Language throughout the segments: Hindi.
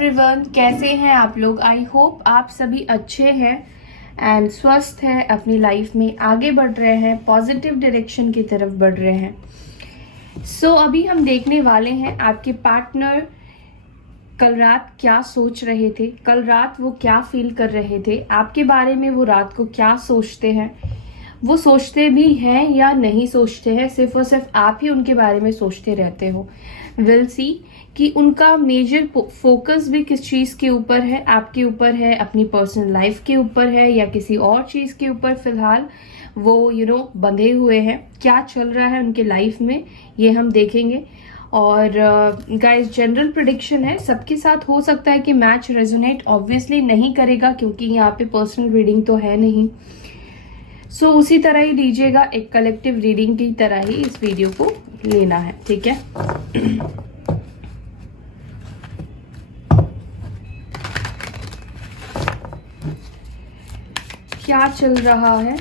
एवरीवन, कैसे हैं आप लोग। आई होप आप सभी अच्छे हैं एंड स्वस्थ हैं, अपनी लाइफ में आगे बढ़ रहे हैं, पॉजिटिव डायरेक्शन की तरफ बढ़ रहे हैं। सो अभी हम देखने वाले हैं आपके पार्टनर कल रात क्या सोच रहे थे, कल रात वो क्या फील कर रहे थे, आपके बारे में वो रात को क्या सोचते हैं, वो सोचते भी हैं या नहीं सोचते हैं, सिर्फ और सिर्फ आप ही उनके बारे में सोचते रहते हो। विल सी कि उनका मेजर फोकस भी किस चीज़ के ऊपर है, आपके ऊपर है, अपनी पर्सनल लाइफ के ऊपर है या किसी और चीज़ के ऊपर फिलहाल वो बंधे हुए हैं। क्या चल रहा है उनके लाइफ में ये हम देखेंगे। और गाइस जनरल प्रिडिक्शन है, सबके साथ हो सकता है कि मैच रेजोनेट ऑब्वियसली नहीं करेगा क्योंकि यहाँ पे पर्सनल रीडिंग तो है नहीं। सो उसी तरह ही लीजिएगा, एक कलेक्टिव रीडिंग की तरह ही इस वीडियो को लेना है, ठीक है। क्या चल रहा है,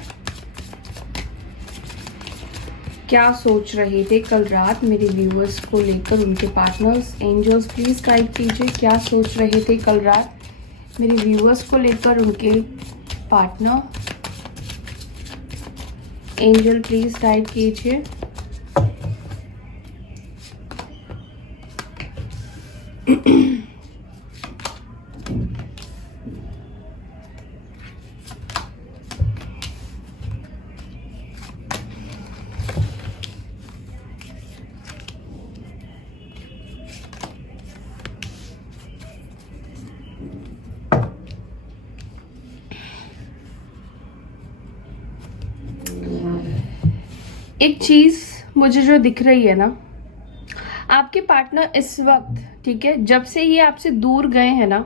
क्या सोच रहे थे कल रात मेरे व्यूअर्स को लेकर उनके पार्टनर्स। एंजल्स प्लीज गाइड कीजिए, क्या सोच रहे थे कल रात मेरे व्यूअर्स को लेकर उनके पार्टनर। एंजल प्लीज गाइड कीजिए। एक चीज मुझे जो दिख रही है ना, आपके पार्टनर इस वक्त, ठीक है, जब से ये आपसे दूर गए हैं ना,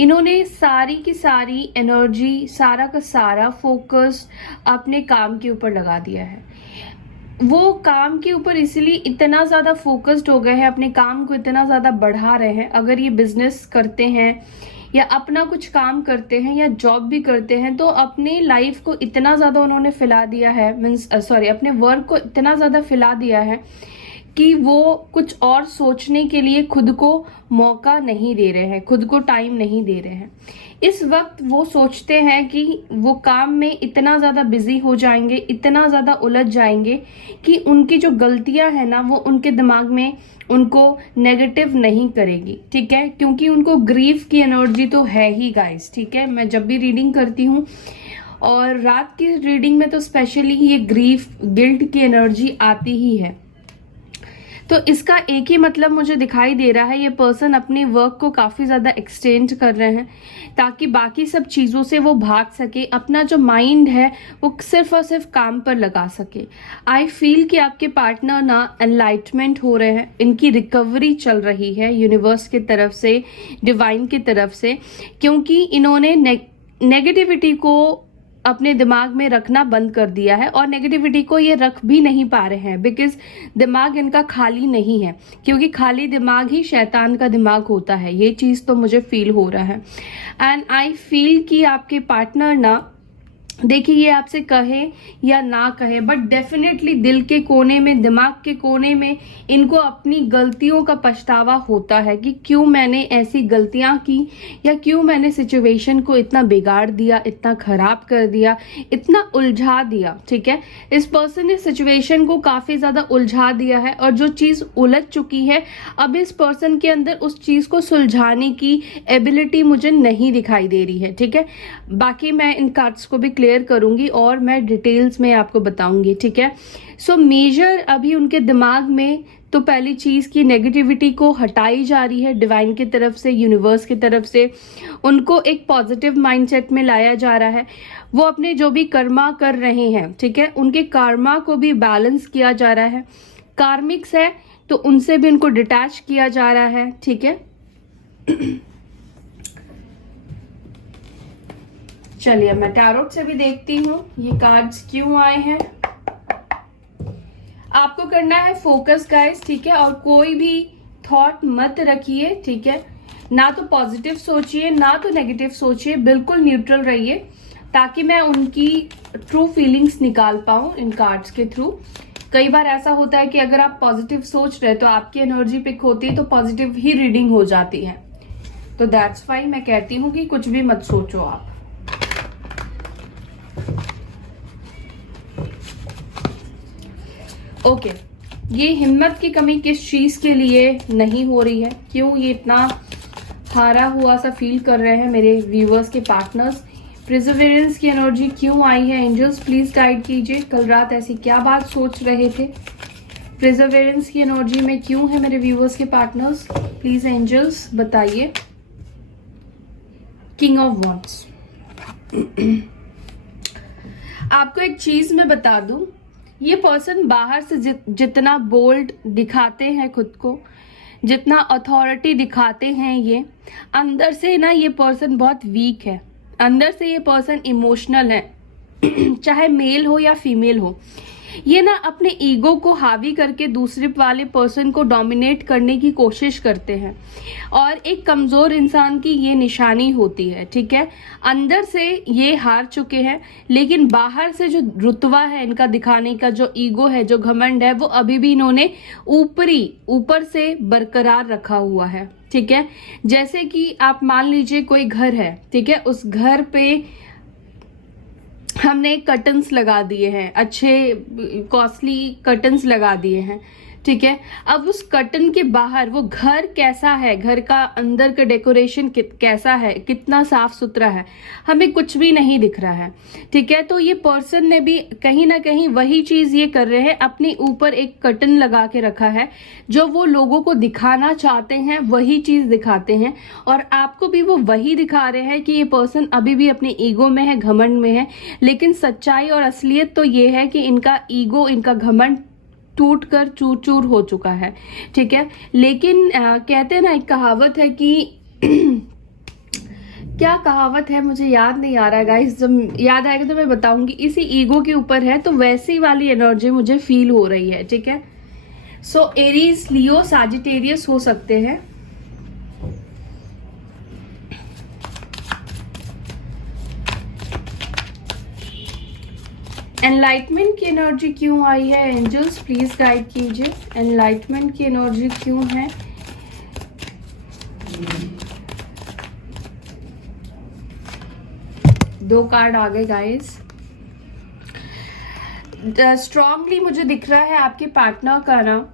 इन्होंने सारी की सारी एनर्जी, सारा का सारा फोकस अपने काम के ऊपर लगा दिया है। वो काम के ऊपर इसलिए इतना ज़्यादा फोकस्ड हो गए हैं, अपने काम को इतना ज़्यादा बढ़ा रहे हैं। अगर ये बिजनेस करते हैं या अपना कुछ काम करते हैं या जॉब भी करते हैं तो अपने लाइफ को इतना ज़्यादा उन्होंने फैला दिया है, अपने वर्क को इतना ज़्यादा फैला दिया है कि वो कुछ और सोचने के लिए खुद को मौका नहीं दे रहे हैं, खुद को टाइम नहीं दे रहे हैं। इस वक्त वो सोचते हैं कि वो काम में इतना ज़्यादा बिजी हो जाएंगे, इतना ज़्यादा उलझ जाएंगे कि उनकी जो गलतियां हैं ना वो उनके दिमाग में उनको नेगेटिव नहीं करेगी, ठीक है। क्योंकि उनको ग्रीफ की एनर्जी तो है ही गाइस, ठीक है। मैं जब भी रीडिंग करती हूँ और रात की रीडिंग में तो स्पेशली ये ग्रीफ, गिल्ट की एनर्जी आती ही है। तो इसका एक ही मतलब मुझे दिखाई दे रहा है, ये पर्सन अपने वर्क को काफ़ी ज़्यादा एक्सटेंड कर रहे हैं ताकि बाकी सब चीज़ों से वो भाग सके, अपना जो माइंड है वो सिर्फ और सिर्फ काम पर लगा सके। आई फील कि आपके पार्टनर ना एनलाइटमेंट हो रहे हैं, इनकी रिकवरी चल रही है यूनिवर्स की तरफ से, डिवाइन की तरफ से, क्योंकि इन्होंने नेगेटिविटी को अपने दिमाग में रखना बंद कर दिया है और नेगेटिविटी को ये रख भी नहीं पा रहे हैं बिकॉज दिमाग इनका खाली नहीं है, क्योंकि खाली दिमाग ही शैतान का दिमाग होता है। ये चीज़ तो मुझे फील हो रहा है एंड आई फील कि आपके पार्टनर ना, देखिए ये आपसे कहे या ना कहे बट डेफिनेटली दिल के कोने में, दिमाग के कोने में इनको अपनी गलतियों का पछतावा होता है कि क्यों मैंने ऐसी गलतियां की या क्यों मैंने सिचुएशन को इतना बिगाड़ दिया, इतना खराब कर दिया, इतना उलझा दिया, ठीक है। इस पर्सन ने सिचुएशन को काफी ज्यादा उलझा दिया है और जो चीज उलझ चुकी है अब इस पर्सन के अंदर उस चीज को सुलझाने की एबिलिटी मुझे नहीं दिखाई दे रही है, ठीक है। बाकी मैं इन कार्ड्स को भी क्लियर करूंगी और मैं डिटेल्स में आपको बताऊंगी, ठीक है। सो मेजर अभी उनके दिमाग में तो पहली चीज की नेगेटिविटी को हटाई जा रही है डिवाइन की तरफ से, यूनिवर्स की तरफ से। उनको एक पॉजिटिव माइंडसेट में लाया जा रहा है। वो अपने जो भी कर्मा कर रहे हैं, ठीक है, उनके कर्मा को भी बैलेंस किया जा रहा है। कार्मिक्स है तो उनसे भी उनको डिटैच किया जा रहा है, ठीक है। चलिए मैं टैरोट से भी देखती हूँ ये कार्ड्स क्यों आए हैं। आपको करना है फोकस गाइस, ठीक है, और कोई भी थॉट मत रखिए, ठीक है। ना तो पॉजिटिव सोचिए ना तो नेगेटिव सोचिए, बिल्कुल न्यूट्रल रहिए ताकि मैं उनकी ट्रू फीलिंग्स निकाल पाऊँ इन कार्ड्स के थ्रू। कई बार ऐसा होता है कि अगर आप पॉजिटिव सोच रहे तो आपकी एनर्जी पिक होती है तो पॉजिटिव ही रीडिंग हो जाती है। तो दैट्स वाई मैं कहती हूँ कि कुछ भी मत सोचो आप। ओके, ये हिम्मत की कमी किस चीज के लिए नहीं हो रही है, क्यों ये इतना हारा हुआ सा फील कर रहे हैं मेरे व्यूअर्स के पार्टनर्स? प्रिजर्वेरेंस की एनर्जी क्यों आई है? एंजल्स प्लीज गाइड कीजिए, कल रात ऐसी क्या बात सोच रहे थे? प्रिजर्वेरेंस की एनर्जी में क्यों है मेरे व्यूअर्स के पार्टनर्स? प्लीज एंजल्स बताइए। King of wands. आपको एक चीज मैं बता दूं, ये पर्सन बाहर से जितना बोल्ड दिखाते हैं खुद को, जितना अथॉरिटी दिखाते हैं, ये अंदर से ना ये पर्सन बहुत वीक है। अंदर से ये पर्सन इमोशनल है, चाहे मेल हो या फीमेल हो। ये ना अपने ईगो को हावी करके दूसरे वाले पर्सन को डोमिनेट करने की कोशिश करते हैं, और एक कमजोर इंसान की ये निशानी होती है, ठीक है। अंदर से ये हार चुके हैं, लेकिन बाहर से जो रुतबा है इनका दिखाने का, जो ईगो है, जो घमंड है, वो अभी भी इन्होंने ऊपर से बरकरार रखा हुआ है, ठीक है। जैसे कि आप मान लीजिए कोई घर है, ठीक है, उस घर पे हमने कर्टन्स लगा दिए हैं, अच्छे कॉस्टली कर्टन्स लगा दिए हैं, ठीक है। अब उस कर्टन के बाहर वो घर कैसा है, घर का अंदर का डेकोरेशन कैसा है, कितना साफ सुथरा है, हमें कुछ भी नहीं दिख रहा है, ठीक है। तो ये पर्सन ने भी कहीं ना कहीं वही चीज ये कर रहे हैं, अपने ऊपर एक कर्टन लगा के रखा है, जो वो लोगों को दिखाना चाहते हैं वही चीज दिखाते हैं, और आपको भी वो वही दिखा रहे हैं कि ये पर्सन अभी भी अपने ईगो में है, घमंड में है। लेकिन सच्चाई और असलियत तो ये है कि इनका ईगो, इनका घमंड टूट कर चूर चूर हो चुका है, ठीक है। लेकिन कहते हैं ना, एक कहावत है कि क्या कहावत है मुझे याद नहीं आ रहा गाइस, जब याद आएगा तो मैं बताऊंगी। इसी ईगो के ऊपर है, तो वैसी वाली एनर्जी मुझे फील हो रही है, ठीक है। सो एरीज, लियो, सजिटेरियस हो सकते हैं। एनलाइटमेंट की एनर्जी क्यों आई है? एंजल्स प्लीज गाइड कीजिए, एनलाइटमेंट की एनर्जी क्यों है? दो कार्ड आ गए गाइस। स्ट्रांगली मुझे दिख रहा है आपके पार्टनर का ना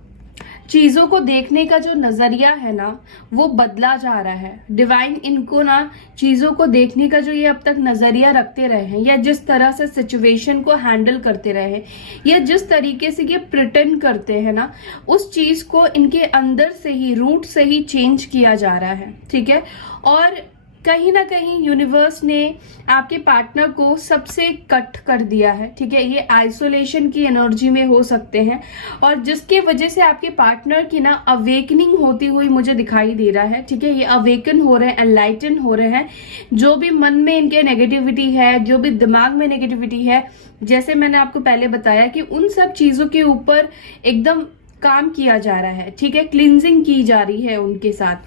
चीजों को देखने का जो नजरिया है ना, वो बदला जा रहा है। डिवाइन इनको ना चीजों को देखने का जो ये अब तक नजरिया रखते रहे हैं, या जिस तरह से सिचुएशन को हैंडल करते रहे हैं, या जिस तरीके से ये प्रिटेंड करते हैं ना, उस चीज को इनके अंदर से ही, रूट से ही चेंज किया जा रहा है, ठीक है। और कहीं ना कहीं यूनिवर्स ने आपके पार्टनर को सबसे कट कर दिया है, ठीक है। ये आइसोलेशन की एनर्जी में हो सकते हैं, और जिसके वजह से आपके पार्टनर की ना अवेकनिंग होती हुई मुझे दिखाई दे रहा है, ठीक है। ये अवेकन हो रहे हैं, एनलाइटन हो रहे हैं। जो भी मन में इनके नेगेटिविटी है, जो भी दिमाग में नेगेटिविटी है, जैसे मैंने आपको पहले बताया कि उन सब चीजों के ऊपर एकदम काम किया जा रहा है, ठीक है। क्लिनजिंग की जा रही है उनके साथ।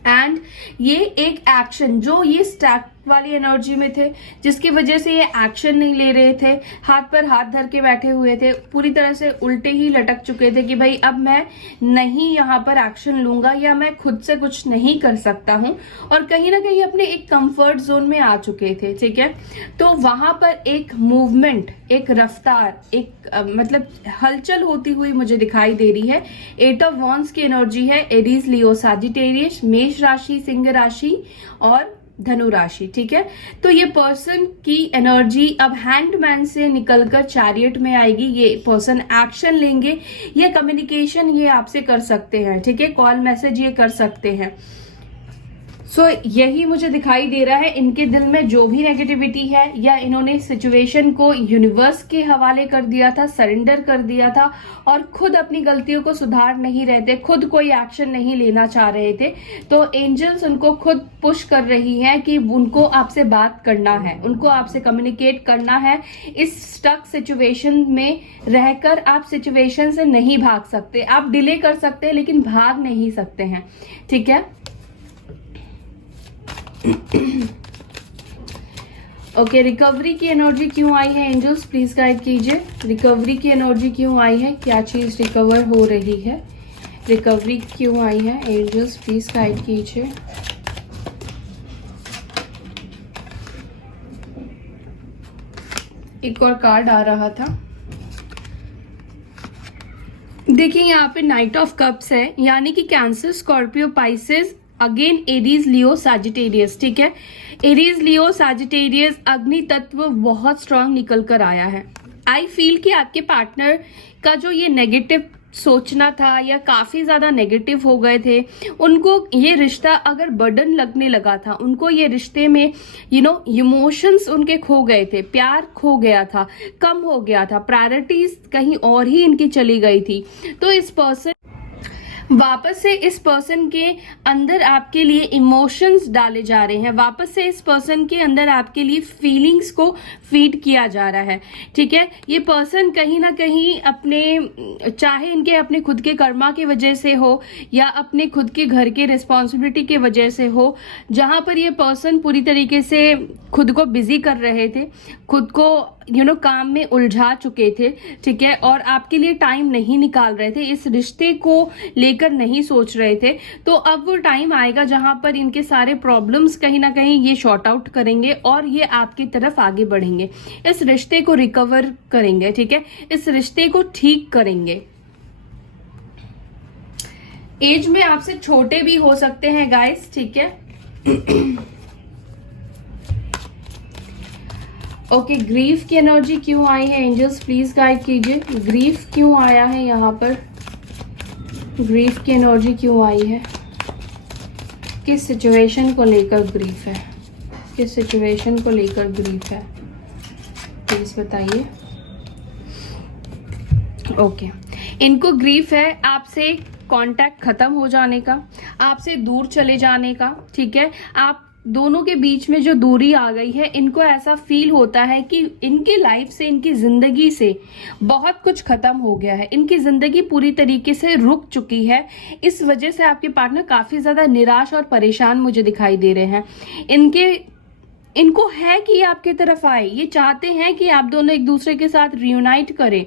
एंड ये एक एक्शन, जो ये स्टैक वाली एनर्जी में थे, जिसकी वजह से ये एक्शन नहीं ले रहे थे, हाथ पर हाथ धर के बैठे हुए थे, पूरी तरह से उल्टे ही लटक चुके थे कि भाई अब मैं नहीं यहाँ पर एक्शन लूंगा, या मैं खुद से कुछ नहीं कर सकता हूँ, और कहीं ना कहीं अपने एक कंफर्ट जोन में आ चुके थे, ठीक है। तो वहां पर एक मूवमेंट, एक रफ्तार, एक मतलब हलचल होती हुई मुझे दिखाई दे रही है। 8 ऑफ वॉन्ड्स की एनर्जी है, एरीज, लियो, सजिटेरियस, मेष राशि, सिंह राशि और धनु राशि, ठीक है। तो ये पर्सन की एनर्जी अब हैंडमैन से निकलकर चैरियट में आएगी। ये पर्सन एक्शन लेंगे, ये कम्युनिकेशन ये आपसे कर सकते हैं, ठीक है। कॉल मैसेज ये कर सकते हैं। सो यही मुझे दिखाई दे रहा है, इनके दिल में जो भी नेगेटिविटी है, या इन्होंने सिचुएशन को यूनिवर्स के हवाले कर दिया था, सरेंडर कर दिया था, और खुद अपनी गलतियों को सुधार नहीं रहे थे, खुद कोई एक्शन नहीं लेना चाह रहे थे। तो एंजल्स उनको खुद पुश कर रही हैं कि उनको आपसे बात करना है, उनको आपसे कम्युनिकेट करना है। इस स्टक सिचुएशन में रहकर आप सिचुएशन से नहीं भाग सकते, आप डिले कर सकते हैं लेकिन भाग नहीं सकते हैं, ठीक है। ओके, रिकवरी की एनर्जी क्यों आई है? एंजल्स प्लीज गाइड कीजिए, रिकवरी की एनर्जी क्यों आई है? क्या चीज रिकवर हो रही है? रिकवरी क्यों आई है? एंजल्स प्लीज गाइड कीजिए। एक और कार्ड आ रहा था। देखिए यहाँ पे नाइट ऑफ कप्स है, यानी कि Cancer, Scorpio, Pisces, again Aries, Leo, Sagittarius. ठीक है, एरीज, लियो, सैजिटेरियस, अग्नि तत्व बहुत स्ट्रांग निकल कर आया है। आई फील कि आपके पार्टनर का जो ये नेगेटिव सोचना था या काफी ज्यादा नेगेटिव हो गए थे, उनको ये रिश्ता अगर बर्डन लगने लगा था, उनको ये रिश्ते में इमोशंस उनके खो गए थे, प्यार खो गया था, कम हो गया था, प्रायोरिटीज कहीं और ही इनकी चली गई थी, तो इस पर्सन वापस से इस पर्सन के अंदर आपके लिए इमोशंस डाले जा रहे हैं, वापस से इस पर्सन के अंदर आपके लिए फीलिंग्स को फीड किया जा रहा है। ठीक है, ये पर्सन कहीं ना कहीं अपने, चाहे इनके अपने खुद के कर्मा की वजह से हो या अपने खुद के घर के रिस्पॉन्सिबिलिटी की वजह से हो, जहां पर ये पर्सन पूरी तरीके से खुद को बिजी कर रहे थे, खुद को काम में उलझा चुके थे। ठीक है, और आपके लिए टाइम नहीं निकाल रहे थे, इस रिश्ते को लेकर नहीं सोच रहे थे, तो अब वो टाइम आएगा जहां पर इनके सारे प्रॉब्लम्स कहीं ना कहीं ये शॉर्ट आउट करेंगे और ये आपकी तरफ आगे बढ़ेंगे, इस रिश्ते को रिकवर करेंगे। ठीक है, इस रिश्ते को ठीक करेंगे। एज में आपसे छोटे भी हो सकते हैं गाइस। ठीक है ओके, ग्रीफ की एनर्जी क्यों आई है एंजल्स, प्लीज गाइड कीजिए। ग्रीफ क्यों आया है यहाँ पर, ग्रीफ की एनर्जी क्यों आई है, किस सिचुएशन को लेकर ग्रीफ है, किस सिचुएशन को लेकर ग्रीफ है, प्लीज बताइए। ओके, इनको ग्रीफ है आपसे कांटेक्ट खत्म हो जाने का, आपसे दूर चले जाने का। ठीक है, आप दोनों के बीच में जो दूरी आ गई है, इनको ऐसा फील होता है कि इनकी लाइफ से, इनकी जिंदगी से बहुत कुछ खत्म हो गया है, इनकी जिंदगी पूरी तरीके से रुक चुकी है। इस वजह से आपके पार्टनर काफी ज्यादा निराश और परेशान मुझे दिखाई दे रहे हैं। इनको है कि ये आपकी तरफ आए, ये चाहते हैं कि आप दोनों एक दूसरे के साथ रियूनाइट करें।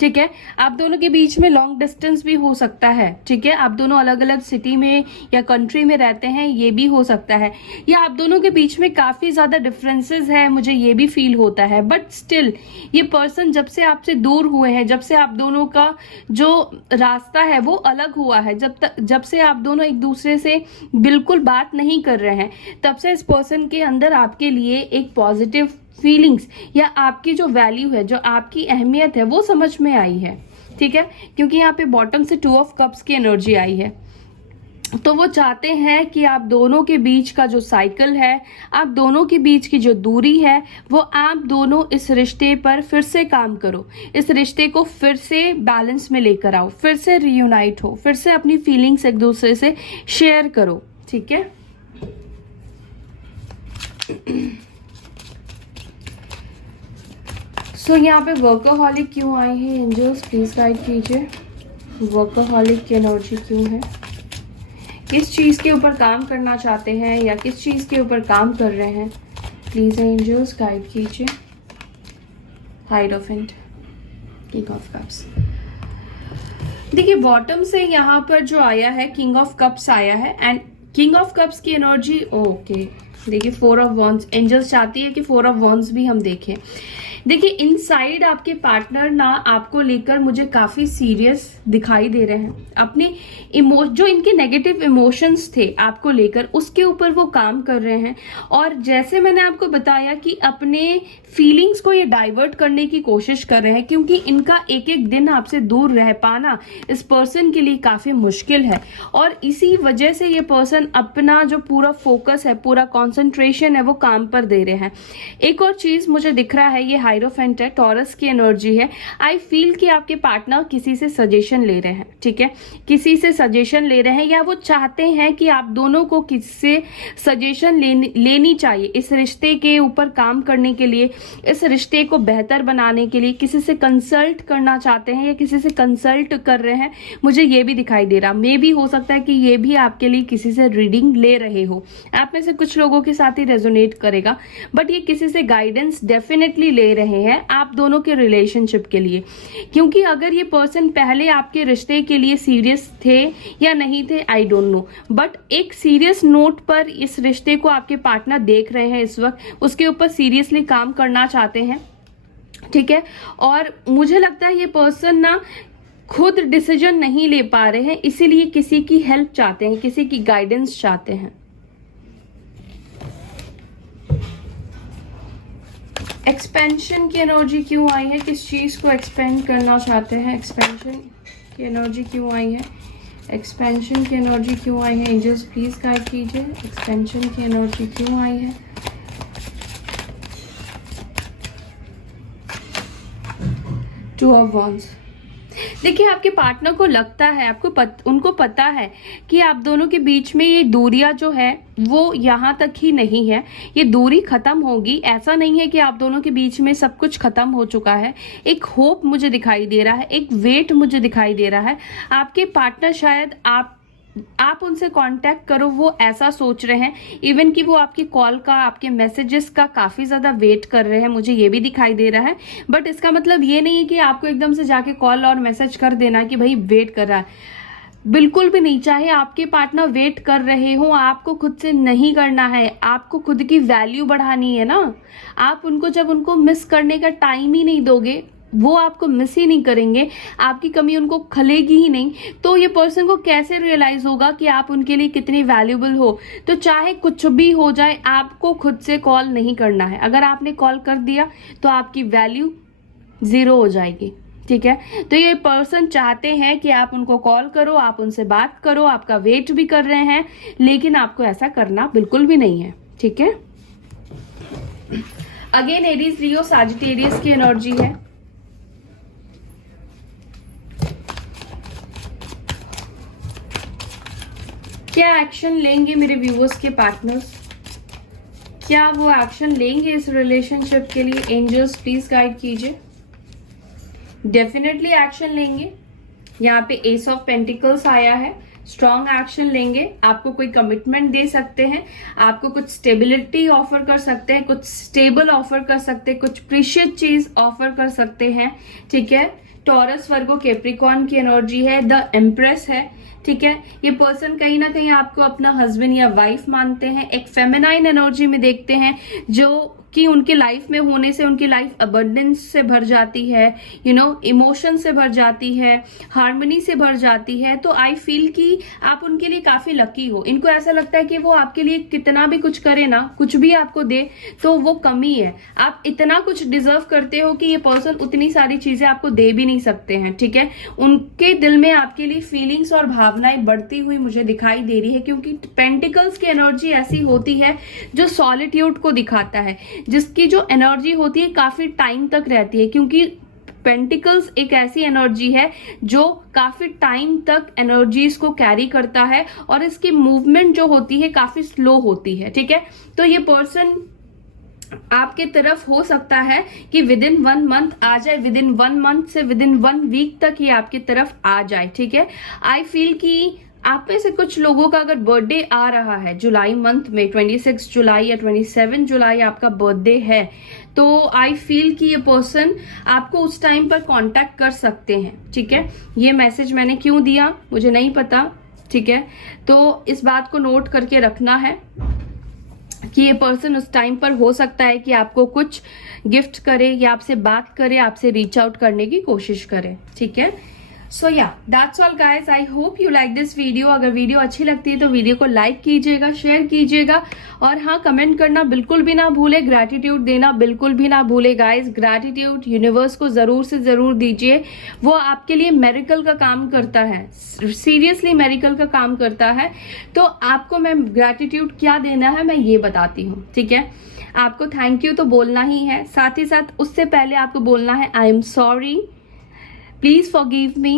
ठीक है, आप दोनों के बीच में लॉन्ग डिस्टेंस भी हो सकता है। ठीक है, आप दोनों अलग अलग सिटी में या कंट्री में रहते हैं, ये भी हो सकता है, या आप दोनों के बीच में काफी ज्यादा डिफरेंसेस है, मुझे ये भी फील होता है। बट स्टिल ये पर्सन जब से आपसे दूर हुए हैं, जब से आप दोनों का जो रास्ता है वो अलग हुआ है, जब से आप दोनों एक दूसरे से बिल्कुल बात नहीं कर रहे हैं, तब से इस पर्सन के अंदर आपके लिए एक पॉजिटिव फीलिंग्स या आपकी जो वैल्यू है, जो आपकी अहमियत है, वो समझ में आई है। ठीक है, क्योंकि यहाँ पे बॉटम से 2 ऑफ कप्स की एनर्जी आई है, तो वो चाहते हैं कि आप दोनों के बीच का जो साइकिल है, आप दोनों के बीच की जो दूरी है, वो आप दोनों इस रिश्ते पर फिर से काम करो, इस रिश्ते को फिर से बैलेंस में लेकर आओ, फिर से रियूनाइट हो, फिर से अपनी फीलिंग्स एक दूसरे से शेयर करो। ठीक है, सो यहाँ पे वर्कहॉलिक क्यों आए हैं एंजल्स, प्लीज गाइड कीजिए। वर्कहॉलिक की एनर्जी क्यों है, किस चीज के ऊपर काम करना चाहते हैं या किस चीज के ऊपर काम कर रहे हैं, प्लीज एंजल्स गाइड कीजिए। हाइरोफेंट, किंग ऑफ कप्स। देखिए बॉटम से यहाँ पर जो आया है किंग ऑफ कप्स आया है, एंड किंग ऑफ कप्स की एनर्जी ओके। देखिए 4 ऑफ वॉन्ड्स, एंजल्स चाहती है कि 4 ऑफ वॉन्ड्स भी हम देखें। देखिए इनसाइड आपके पार्टनर ना आपको लेकर मुझे काफी सीरियस दिखाई दे रहे हैं, अपनी जो इनके नेगेटिव इमोशंस थे आपको लेकर, उसके ऊपर वो काम कर रहे हैं। और जैसे मैंने आपको बताया कि अपने फीलिंग्स को ये डाइवर्ट करने की कोशिश कर रहे हैं, क्योंकि इनका एक एक दिन आपसे दूर रह पाना इस पर्सन के लिए काफी मुश्किल है, और इसी वजह से ये पर्सन अपना जो पूरा फोकस है, पूरा कॉन्सेंट्रेशन है, वो काम पर दे रहे हैं। एक और चीज मुझे दिख रहा है, ये हाइरोफेंट है, टॉरस की एनर्जी है। आई फील कि आपके पार्टनर किसी से सजेशन ले रहे हैं। ठीक है, किसी से सजेशन ले रहे हैं, या वो चाहते हैं कि आप दोनों को किसी से सजेशन लेनी चाहिए इस रिश्ते के ऊपर काम करने के लिए, इस रिश्ते को बेहतर बनाने के लिए किसी से कंसल्ट करना चाहते हैं या किसी से कंसल्ट कर रहे हैं। मुझे ये भी दिखाई दे रहा, मे भी हो सकता है कि ये भी आपके लिए किसी से रीडिंग ले रहे हो। आप में से कुछ लोगों के साथ ही रेजोनेट करेगा, बट ये किसी से गाइडेंस डेफिनेटली ले रहे हैं आप दोनों के रिलेशनशिप के लिए। क्योंकि अगर ये पर्सन पहले आपके रिश्ते के लिए सीरियस थे या नहीं थे, आई डोंट नो, बट एक सीरियस नोट पर इस रिश्ते को आपके पार्टनर देख रहे हैं इस वक्त, उसके ऊपर सीरियसली काम करना चाहते हैं। ठीक है। और मुझे लगता है ये पर्सन ना खुद डिसीजन नहीं ले पा रहे हैं, इसीलिए किसी की हेल्प चाहते हैं, किसी की गाइडेंस चाहते हैं। एक्सपेंशन की एनर्जी क्यों आई है, किस चीज को एक्सपेंड करना चाहते हैं, एक्सपेंशन की एनर्जी क्यों आई है, एक्सपेंशन की एनर्जी क्यों आई है, एंजल्स प्लीज गाइड कीजिए, एक्सपेंशन की एनर्जी क्यों आई है। Two of wands. देखिए आपके पार्टनर को लगता है, उनको पता है कि आप दोनों के बीच में ये दूरियां जो है वो यहाँ तक ही नहीं है, ये दूरी खत्म होगी। ऐसा नहीं है कि आप दोनों के बीच में सब कुछ खत्म हो चुका है। एक होप मुझे दिखाई दे रहा है, एक वेट मुझे दिखाई दे रहा है। आपके पार्टनर शायद आप उनसे कांटेक्ट करो, वो ऐसा सोच रहे हैं। इवन कि वो आपकी कॉल का, आपके मैसेजेस का काफी ज्यादा वेट कर रहे हैं, मुझे ये भी दिखाई दे रहा है। बट इसका मतलब ये नहीं है कि आपको एकदम से जाके कॉल और मैसेज कर देना कि भाई वेट कर रहा है, बिल्कुल भी नहीं। चाहे आपके पार्टनर वेट कर रहे हो, आपको खुद से नहीं करना है, आपको खुद की वैल्यू बढ़ानी है ना। आप उनको मिस करने का टाइम ही नहीं दोगे, वो आपको मिस ही नहीं करेंगे, आपकी कमी उनको खलेगी ही नहीं, तो ये पर्सन को कैसे रियलाइज होगा कि आप उनके लिए कितनी वैल्यूबल हो। तो चाहे कुछ भी हो जाए, आपको खुद से कॉल नहीं करना है। अगर आपने कॉल कर दिया तो आपकी वैल्यू 0 हो जाएगी, ठीक है। तो ये पर्सन चाहते हैं कि आप उनको कॉल करो, आप उनसे बात करो, आपका वेट भी कर रहे हैं, लेकिन आपको ऐसा करना बिल्कुल भी नहीं है, ठीक है। अगेन एरीज, लियो, सैजिटेरियस की एनर्जी है। क्या एक्शन लेंगे मेरे व्यूअर्स के पार्टनर्स, क्या वो एक्शन लेंगे इस रिलेशनशिप के लिए? एंजल्स प्लीज गाइड कीजिए। डेफिनेटली एक्शन लेंगे। यहाँ पे एस ऑफ पेंटिकल्स आया है, स्ट्रॉन्ग एक्शन लेंगे। आपको कोई कमिटमेंट दे सकते हैं, आपको कुछ स्टेबिलिटी ऑफर कर सकते हैं, कुछ स्टेबल ऑफर कर सकते हैं, कुछ प्रीशियस चीज ऑफर कर सकते हैं, ठीक है। टॉरस, वर्गो, कैप्रिकॉर्न की एनर्जी है, द एम्प्रेस है, ठीक है। ये पर्सन कहीं ना कहीं आपको अपना हस्बैंड या वाइफ मानते हैं, एक फेमिनाइन एनर्जी में देखते हैं, जो कि उनकी लाइफ में होने से उनकी लाइफ अबंडेंस से भर जाती है, इमोशन से भर जाती है, हार्मनी से भर जाती है। तो आई फील कि आप उनके लिए काफी लकी हो। इनको ऐसा लगता है कि वो आपके लिए कितना भी कुछ करे ना, कुछ भी आपको दे तो वो कमी है। आप इतना कुछ डिजर्व करते हो कि ये पर्सन उतनी सारी चीजें आपको दे भी नहीं सकते हैं, ठीक है। उनके दिल में आपके लिए फीलिंग्स और भावनाएं बढ़ती हुई मुझे दिखाई दे रही है, क्योंकि पेंटिकल्स की एनर्जी ऐसी होती है जो सॉलिट्यूड को दिखाता है, जिसकी जो एनर्जी होती है काफी टाइम तक रहती है, क्योंकि पेंटिकल्स एक ऐसी एनर्जी है जो काफी टाइम तक एनर्जीज को कैरी करता है और इसकी मूवमेंट जो होती है काफी स्लो होती है, ठीक है। तो ये पर्सन आपके तरफ हो सकता है कि विद इन 1 मंथ आ जाए, विद इन 1 मंथ से विद इन 1 वीक तक ये आपकी तरफ आ जाए, ठीक है। आई फील कि आप में से कुछ लोगों का अगर बर्थडे आ रहा है जुलाई मंथ में, 26 जुलाई या 27 जुलाई आपका बर्थडे है, तो आई फील कि ये पर्सन आपको उस टाइम पर कांटेक्ट कर सकते हैं, ठीक है। ये मैसेज मैंने क्यों दिया मुझे नहीं पता, ठीक है। तो इस बात को नोट करके रखना है कि ये पर्सन उस टाइम पर हो सकता है कि आपको कुछ गिफ्ट करे या आपसे बात करे, आपसे रीच आउट करने की कोशिश करे, ठीक है। सो या that's all guys, I hope you like this video. अगर वीडियो अच्छी लगती है तो वीडियो को लाइक कीजिएगा, शेयर कीजिएगा, और हाँ, कमेंट करना बिल्कुल भी ना भूले, ग्रैटिट्यूड देना बिल्कुल भी ना भूले गाइज। ग्रैटिट्यूड यूनिवर्स को जरूर से जरूर दीजिए, वो आपके लिए मेरिकल का काम करता है, सीरियसली मेरिकल का काम करता है। तो आपको मैं ग्रैटिट्यूड क्या देना है मैं ये बताती हूँ, ठीक है। आपको थैंक यू तो बोलना ही है, साथ ही साथ उससे पहले आपको बोलना है I am sorry, please forgive me,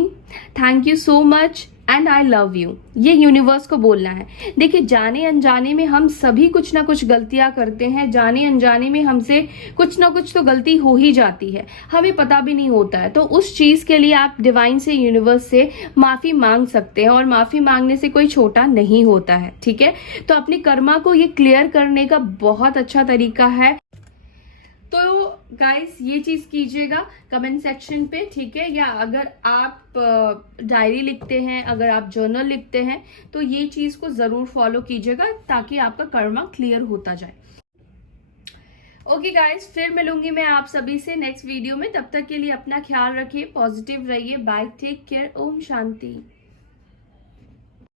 thank you so much and I love you. ये यूनिवर्स को बोलना है। देखिए, जाने अनजाने में हम सभी कुछ ना कुछ गलतियां करते हैं, जाने अनजाने में हमसे कुछ ना कुछ तो गलती हो ही जाती है, हमें पता भी नहीं होता है। तो उस चीज के लिए आप डिवाइन से, यूनिवर्स से माफी मांग सकते हैं, और माफी मांगने से कोई छोटा नहीं होता है, ठीक है। तो अपनी कर्मा को ये क्लियर करने का बहुत अच्छा तरीका है। तो गाइस ये चीज कीजिएगा कमेंट सेक्शन पे, ठीक है। या अगर आप डायरी लिखते हैं, अगर आप जर्नल लिखते हैं, तो ये चीज को जरूर फॉलो कीजिएगा ताकि आपका कर्मा क्लियर होता जाए। ओके गाइस, फिर मिलूंगी मैं आप सभी से नेक्स्ट वीडियो में। तब तक के लिए अपना ख्याल रखिए, पॉजिटिव रहिए। Bye, take care, Om Shanti.